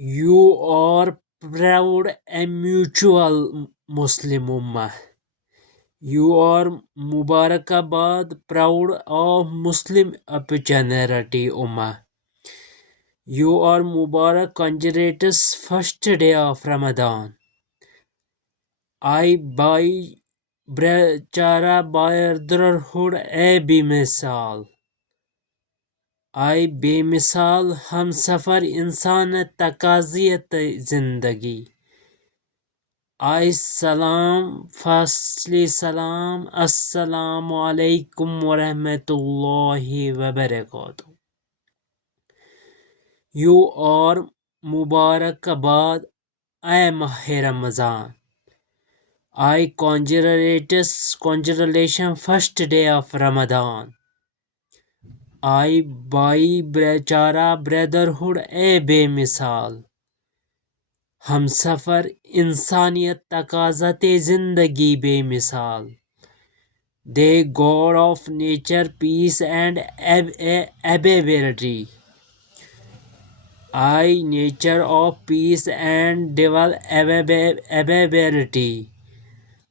You are proud and mutual Muslim Ummah. You are Mubarakabad proud of Muslim opportunity Ummah. You are Mubarak conjurator's first day of Ramadan. I by Brachara brotherhood a bemisal. I बेमिसाल हम सफ़र इंसान तकाज़ियत ज़िंदगी I salam firstly salam assalamu alaikum wa rahmatullahi wa barakatuh. You are Mubarakabad ay Mahe Ramazan. I congratulation first day of Ramadan. I by Brachara brotherhood a bemisal. हम सफ़र इंसानियत तकाज़त ज़िंदगी बेमिसाल. The God of nature, peace and availability. I nature of peace and devil availability.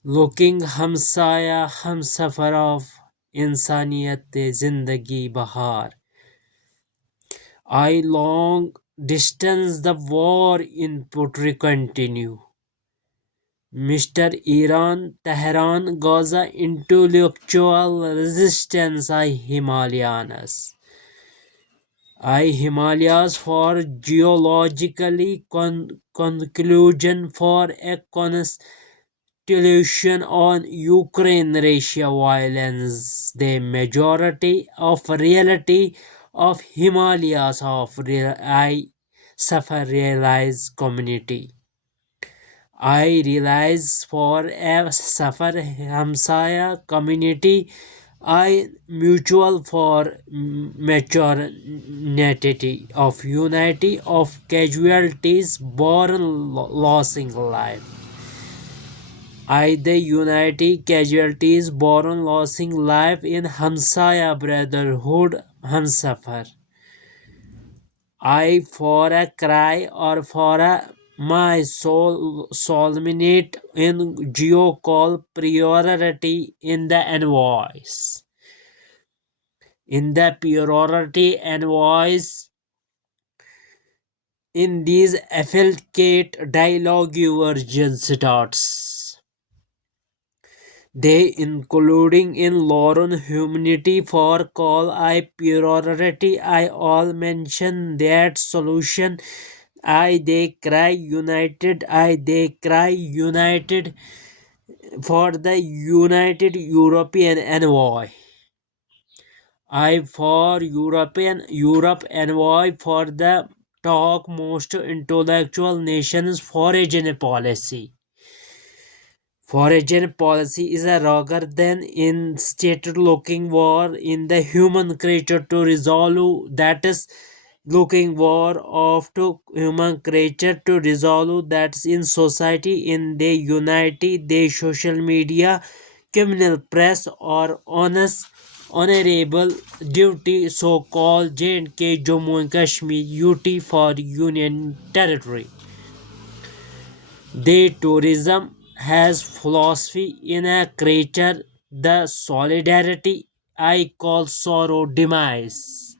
Looking हमसाया हम सफ़र of इंसानियत ज़िंदगी बहार. I long distance the war input continue. Mr. Iran, Tehran, Gaza, intellectual resistance I Himalayas. I Himalayas for geologically conclusion for a constitution on Ukraine-Russia violence. The majority of reality of Himalayas of I suffer realize community. I realize for a suffer hamsaya community I mutual for maturity of unity of casualties born losing life. I the unity casualties born losing life in Hamsaya brotherhood Hamsafar. I for a cry or for a my soul soulminate in geo call priority in the envoys. In the priority envoys in these affiliate dialogue version starts. They including in Lauren humanity for call I priority I all mention that solution I they cry united I they cry united for the United European envoy. I for Europe envoy for the talk most intellectual nations foreign policy. Foreign policy is a rather than in stated looking war in the human creature to resolve that is looking war of to human creature to resolve that's in society in the unity the social media criminal press or honest honorable duty so called J&K Jammu and Kashmir UT for Union Territory. The tourism has philosophy in a creature the solidarity I call sorrow demise.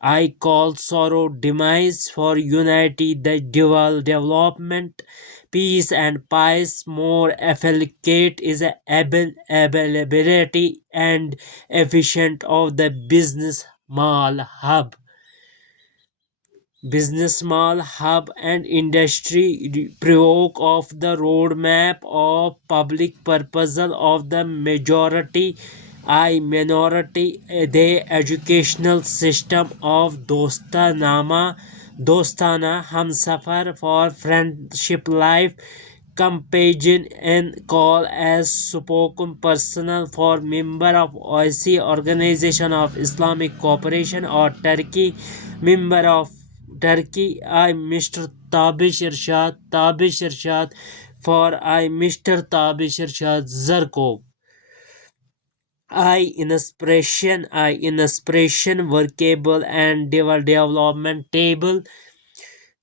I call sorrow demise for unity, the dual development, peace and peace more affiliate is a availability and efficient of the business mall hub. Business mall hub and industry provoke of the roadmap of public purpose of the majority I minority the educational system of Dostana Hamsafar for friendship life companion and call as spoken personal for member of OIC Organization of Islamic Cooperation or Turkey member of Turkey I Mr. Tabish Irshad for I Mr. Tabish Irshad Zarkov. I inspiration workable and development table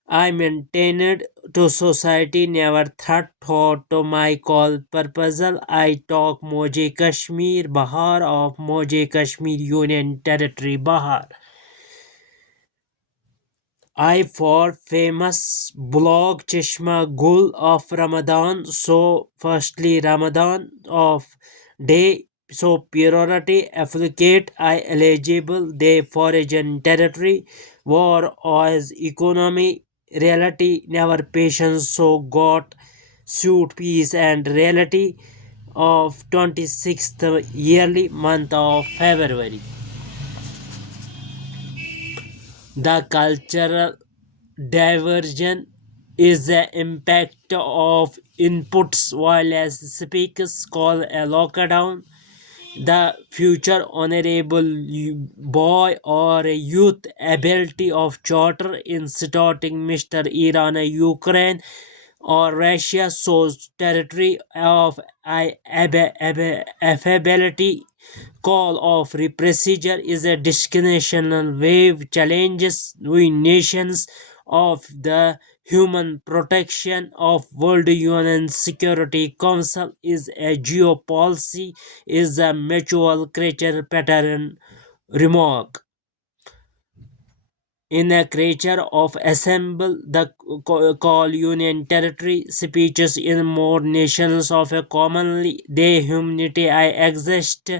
I maintained to society, never thought to my call proposal. I talk Moje Kashmir, Bahar of Moje Kashmir Union Territory, Bahar. I for famous blog Chishma Gul of Ramadan. So firstly Ramadan of day. So priority affiliate I eligible they foreign territory war as economy reality never patience so got suit peace and reality of 26th yearly month of February. The cultural diversion is the impact of inputs while as speakers call a lockdown the future honorable boy or a youth ability of charter in starting Mr. Iran Ukraine or Russia shows territory of affability call of procedure is a discriminational wave challenges we nations of the human protection of world UN security council is a geopolicy is a mutual creature pattern remark in a creature of assemble the call union territory speeches in more nations of a commonly they humanity I exist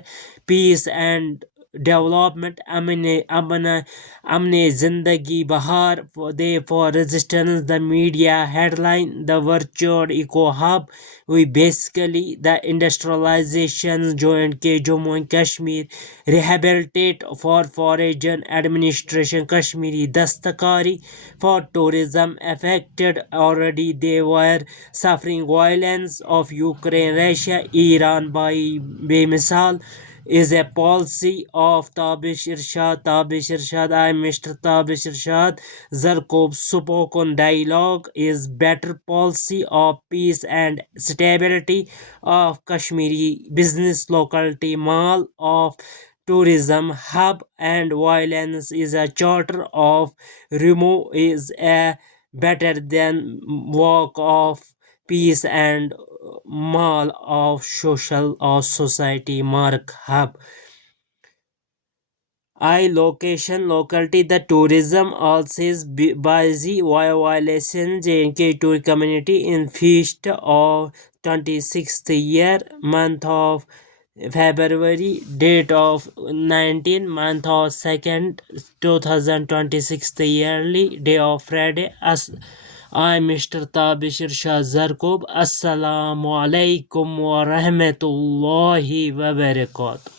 peace and development amne zindagi bahar for they for resistance the media headline the virtual eco hub we basically the industrialization joint ke Jammu and Kashmir rehabilitate for foreign administration Kashmiri Dastakari for tourism affected already they were suffering violence of Ukraine Russia Iran by Bemisal is a policy of Tabish Irshad I Mr. Tabish Irshad Zarkov spoken dialogue is better policy of peace and stability of Kashmiri business locality mall of tourism hub and violence is a charter of remove is a better than walk of peace and mall of social or society mark hub I location locality the tourism also is busy violation JNK tour community in feast of 26th year month of February date of 19 month of 2nd 2026 yearly day of Friday as I Mr. Tabishir Shah Zarkub Assalamu alaikum wa rahmatullahi wa barakatuh.